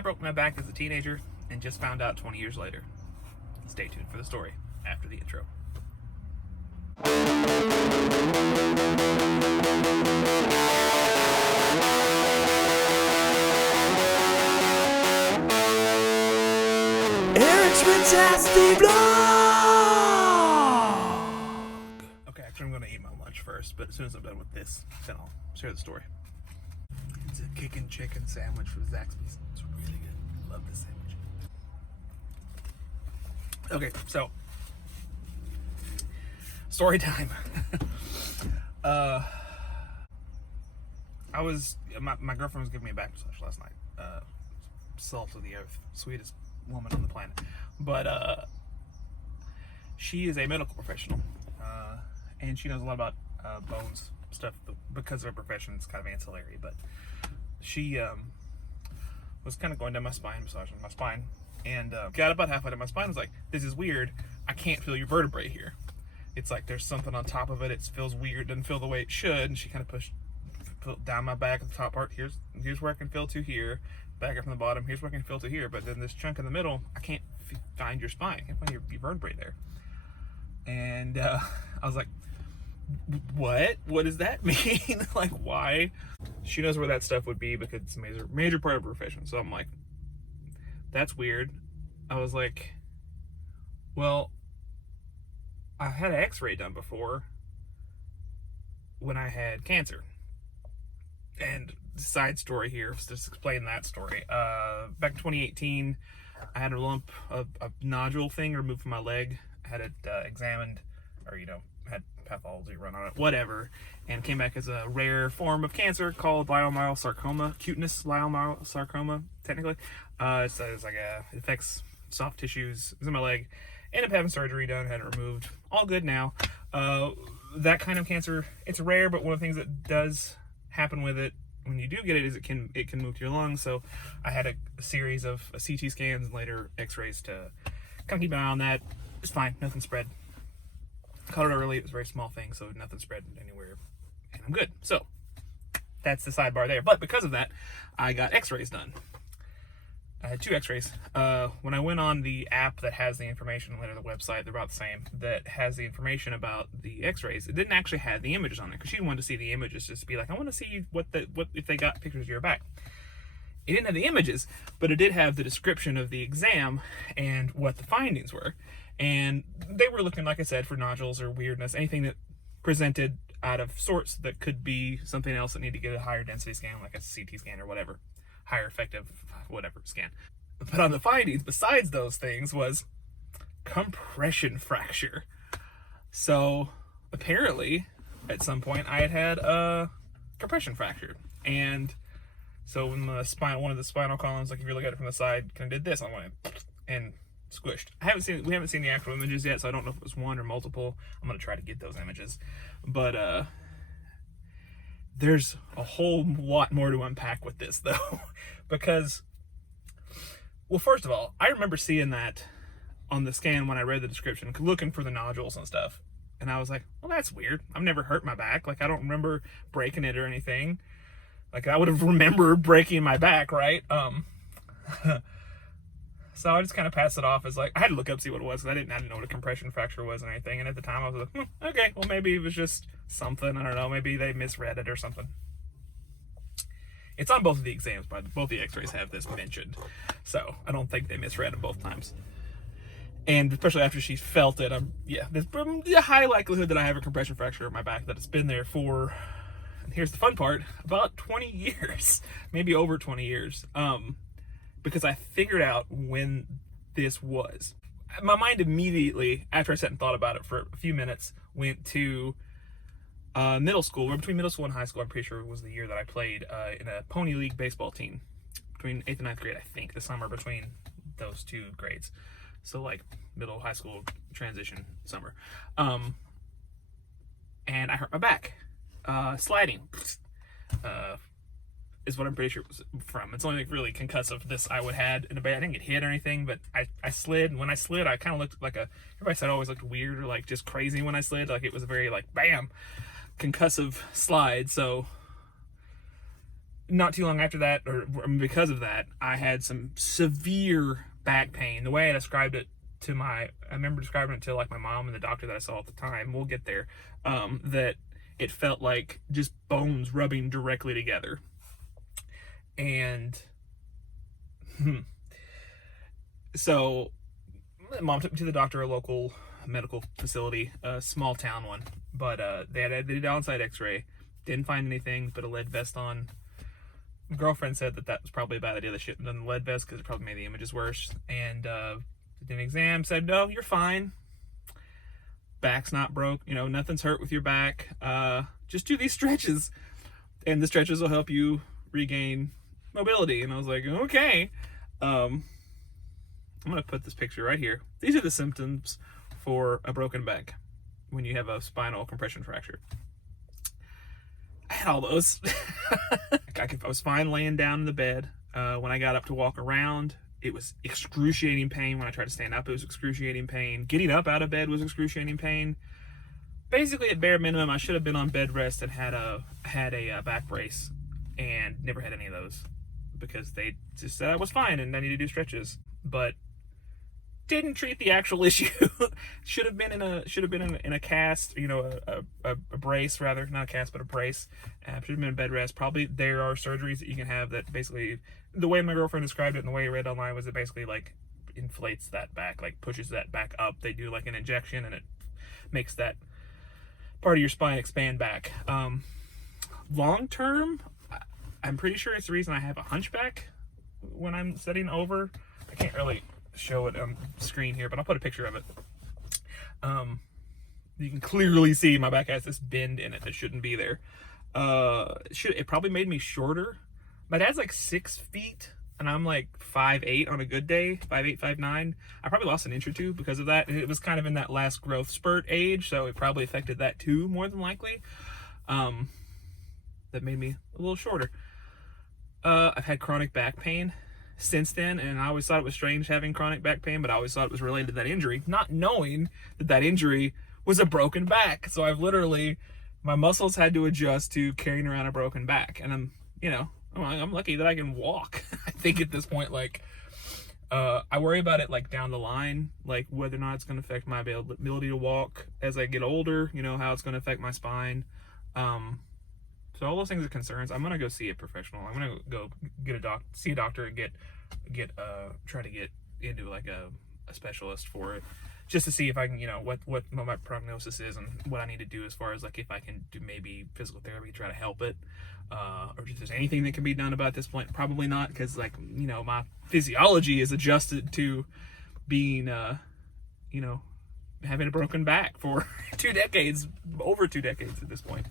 I broke my back as a teenager and just found out 20 years later. Stay tuned for the story after the intro. Eric's Red-tastic vlog. Okay, actually I'm going to eat my lunch first, but as soon as I'm done with this, then I'll share the story. It's a kickin' chicken sandwich from Zaxby's. It's really good. Love this sandwich. Okay, so story time. My girlfriend was giving me a back massage last night. Salt of the earth, sweetest woman on the planet. But she is a medical professional, and she knows a lot about bones stuff because of her profession. It's kind of ancillary, but she was kind of going down my spine, massaging my spine, and got about halfway down my spine. Was like, "This is weird. I can't feel your vertebrae here. It's like there's something on top of it. It feels weird. Doesn't feel the way it should." And she kind of pushed down my back at the top part. Here's where I can feel to here. Back up from the bottom. Here's where I can feel to here. But then this chunk in the middle, I can't find your spine. I can't find your vertebrae there. And I was like, "What? What does that mean? Like, why?" She knows where that stuff would be because it's a major part of her profession. So I'm like, "That's weird." I was like, "Well, I had an X-ray done before when I had cancer." And side story here, just explain that story. Back in 2018, I had a lump, a nodule thing removed from my leg. I had it examined, or had pathology run on it, whatever, and came back as a rare form of cancer called leiomyosarcoma, cutaneous leiomyosarcoma, technically. It affects soft tissues. It was in my leg. Ended up having surgery done, had it removed. All good now. That kind of cancer, it's rare, but one of the things that does happen with it when you do get it is it can move to your lungs. So I had a series of CT scans and later X-rays to kind of keep an eye on that. It's fine, nothing spread. Caught it early, it was a very small thing, so nothing spread anywhere, and I'm good. So that's the sidebar there. But because of that, I got X-rays done. I had 2 X-rays. When I went on the app that has the information, later the website, they're about the same, that has the information about the X-rays, it didn't actually have the images on there because she wanted to see the images just to be like, I want to see what if they got pictures of your back. It didn't have the images, but it did have the description of the exam and what the findings were. And they were looking, like I said, for nodules or weirdness, anything that presented out of sorts that could be something else that needed to get a higher density scan, like a CT scan or whatever. Higher effective, whatever, scan. But on the findings, besides those things, was compression fracture. So apparently, at some point, I had a compression fracture. And so when one of the spinal columns, like if you look at it from the side, kind of did this, I went and squished. We haven't seen the actual images yet, so I don't know if it was one or multiple. I'm gonna try to get those images. But there's a whole lot more to unpack with this, though, because, well, first of all, I remember seeing that on the scan when I read the description, looking for the nodules and stuff, and I was like, well, that's weird. I've never hurt my back. Like, I don't remember breaking it or anything. Like, I would have remembered breaking my back, right? So I just kind of passed it off as like, I had to look up see what it was, because I didn't know what a compression fracture was or anything, and at the time I was like, okay, well, maybe it was just something, I don't know, maybe they misread it or something. It's on both of the exams, but both the X-rays have this mentioned, so I don't think they misread it both times. And especially after she felt it, there's a high likelihood that I have a compression fracture in my back, that it's been there for, and here's the fun part, about 20 years, maybe over 20 years. Because I figured out when this was. My mind immediately, after I sat and thought about it for a few minutes, went to middle school, or between middle school and high school. I'm pretty sure it was the year that I played in a pony league baseball team, between 8th and 9th grade, I think, the summer between those 2 grades. So like middle high school transition summer. And I hurt my back, sliding. Is what I'm pretty sure it was from. It's only like really concussive this I had in a bed. I didn't get hit or anything, but I slid, and when I slid, I kind of looked like everybody said I always looked weird or like just crazy when I slid. Like it was a very like bam, concussive slide. So not too long after that, or because of that, I had some severe back pain. The way I described it I remember describing it to like my mom and the doctor that I saw at the time. We'll get there. That it felt like just bones rubbing directly together. And so mom took me to the doctor, a local medical facility, a small town one, but they did an on-site x-ray, didn't find anything but a lead vest on. My girlfriend said that was probably a bad idea. They shouldn't have done the lead vest because it probably made the images worse. And did an exam, said, no, you're fine. Back's not broke. Nothing's hurt with your back. Just do these stretches. And the stretches will help you regain mobility. And I was like, okay. I'm going to put this picture right here. These are the symptoms for a broken back when you have a spinal compression fracture. I had all those. I was fine laying down in the bed. When I got up to walk around, it was excruciating pain. When I tried to stand up, it was excruciating pain. Getting up out of bed was excruciating pain. Basically, at bare minimum, I should have been on bed rest and had a back brace, and never had any of those because they just said I was fine and I needed to do stretches, but didn't treat the actual issue. should have been in a cast, a brace rather, not a cast but a brace. Should have been in bed rest. Probably there are surgeries that you can have that basically, the way my girlfriend described it and the way I read online was it basically like inflates that back, like pushes that back up. They do like an injection and it makes that part of your spine expand back. Long term, I'm pretty sure it's the reason I have a hunchback when I'm sitting over. I can't really show it on the screen here, but I'll put a picture of it. You can clearly see my back has this bend in it that shouldn't be there. It probably made me shorter. My dad's like 6 feet and I'm like 5'8" on a good day, 5'8", 5'9". I probably lost an inch or two because of that. It was kind of in that last growth spurt age, so it probably affected that too, more than likely. That made me a little shorter. I've had chronic back pain since then, and I always thought it was strange having chronic back pain, but I always thought it was related to that injury, not knowing that injury was a broken back. So my muscles had to adjust to carrying around a broken back, and I'm lucky that I can walk. I think at this point, I worry about it like down the line, like whether or not it's going to affect my ability to walk as I get older, how it's going to affect my spine. So all those things are concerns. I'm going to go see a professional. I'm going to go see a doctor and try to get into like a specialist for it, just to see if I can, what my prognosis is and what I need to do as far as like if I can do maybe physical therapy to try to help it, or if there's anything that can be done about this point. Probably not, because my physiology is adjusted to being having a broken back for over 2 decades at this point.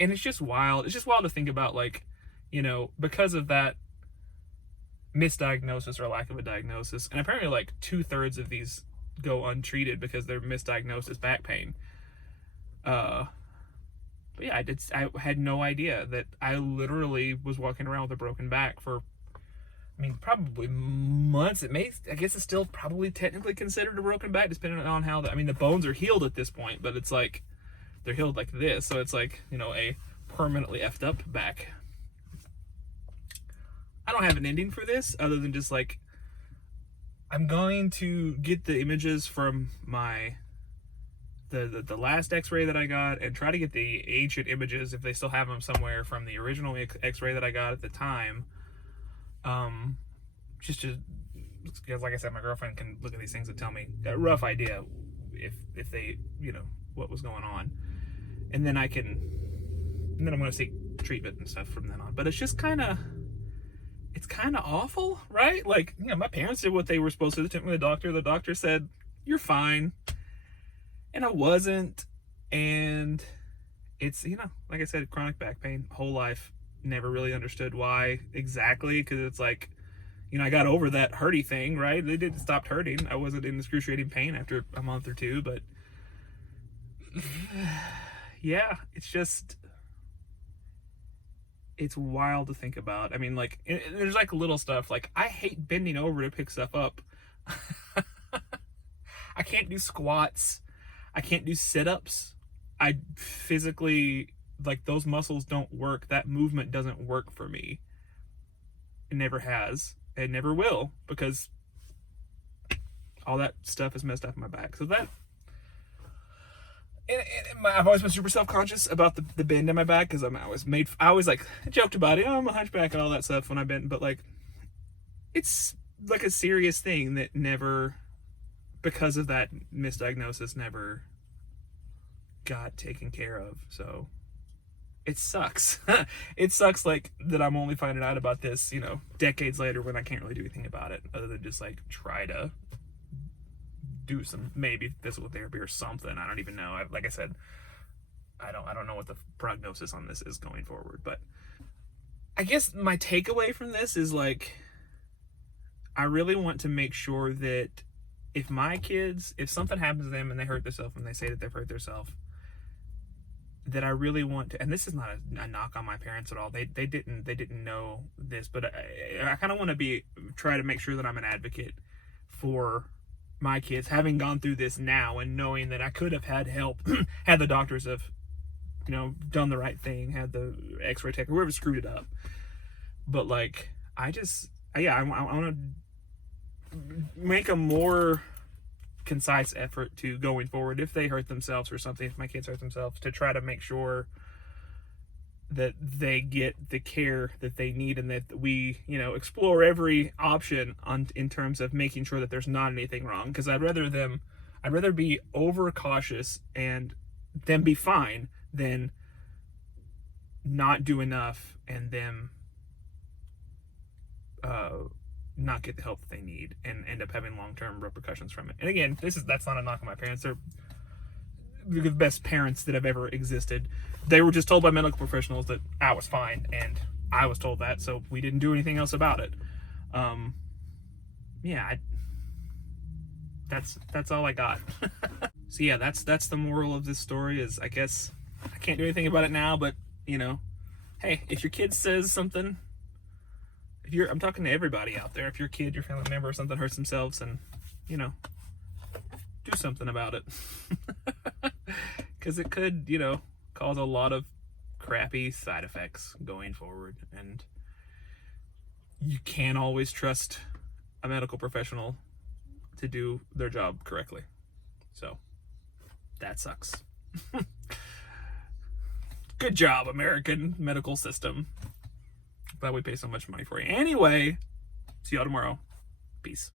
And it's just wild. It's just wild to think about, because of that misdiagnosis or lack of a diagnosis, and apparently like 2/3 of these go untreated because they're misdiagnosed as back pain. But yeah, I had no idea that I literally was walking around with a broken back for, probably months. I guess it's still probably technically considered a broken back, depending on how the bones are healed at this point, but it's like, they're healed like this, so it's like, a permanently effed up back. I don't have an ending for this other than just like, I'm going to get the images from the last x-ray that I got and try to get the ancient images, if they still have them somewhere, from the original x-ray that I got at the time. Just because, like I said, my girlfriend can look at these things and tell me a rough idea if they, what was going on. And then I'm going to seek treatment and stuff from then on. But it's just it's kind of awful, right? Like, my parents did what they were supposed to. They took me to the doctor. The doctor said, you're fine. And I wasn't. And it's, like I said, chronic back pain, whole life. Never really understood why exactly, because it's like, I got over that hurty thing, right? They didn't stop hurting. I wasn't in excruciating pain after a month or two, but yeah, it's wild to think about. There's like little stuff, like I hate bending over to pick stuff up. I can't do squats. I can't do sit-ups. I physically like those muscles don't work. That movement doesn't work for me. It never has. It never will, because all that stuff is messed up in my back. So that, I've always been super self-conscious about the bend in my back, because I always like joked about it. Oh, I'm a hunchback and all that stuff when I bend, but like it's like a serious thing that never, because of that misdiagnosis, never got taken care of. So it sucks. It sucks, like, that I'm only finding out about this, decades later, when I can't really do anything about it other than just like try to do some maybe physical therapy or something. I don't even know. Like I said, I don't know what the prognosis on this is going forward. But I guess my takeaway from this is, like, I really want to make sure that if my kids, if something happens to them and they hurt themselves and they say that they've hurt themselves, that I really want to, and this is not a knock on my parents at all. They didn't know this, but I kind of want to try to make sure that I'm an advocate for my kids, having gone through this now and knowing that I could have had help, had the doctors have, done the right thing, had the X-ray tech, whoever screwed it up. But like, I want to make a more concise effort to going forward, if they hurt themselves or something, if my kids hurt themselves, to try to make sure that they get the care that they need, and that we explore every option in terms of making sure that there's not anything wrong. Because I'd rather be over cautious and them be fine than not do enough and them not get the help that they need and end up having long-term repercussions from it. And again, that's not a knock on my parents. They're the best parents that have ever existed. They were just told by medical professionals that I was fine, and I was told that, so we didn't do anything else about it. That's all I got. So yeah, that's the moral of this story. Is, I guess I can't do anything about it now, but hey, if your kid says something, I'm talking to everybody out there. If your kid, your family member, or something hurts themselves, and do something about it, because it could, cause a lot of crappy side effects going forward, and you can't always trust a medical professional to do their job correctly. So that sucks. Good job, American medical system. Glad we pay so much money for you. Anyway, see y'all tomorrow. Peace.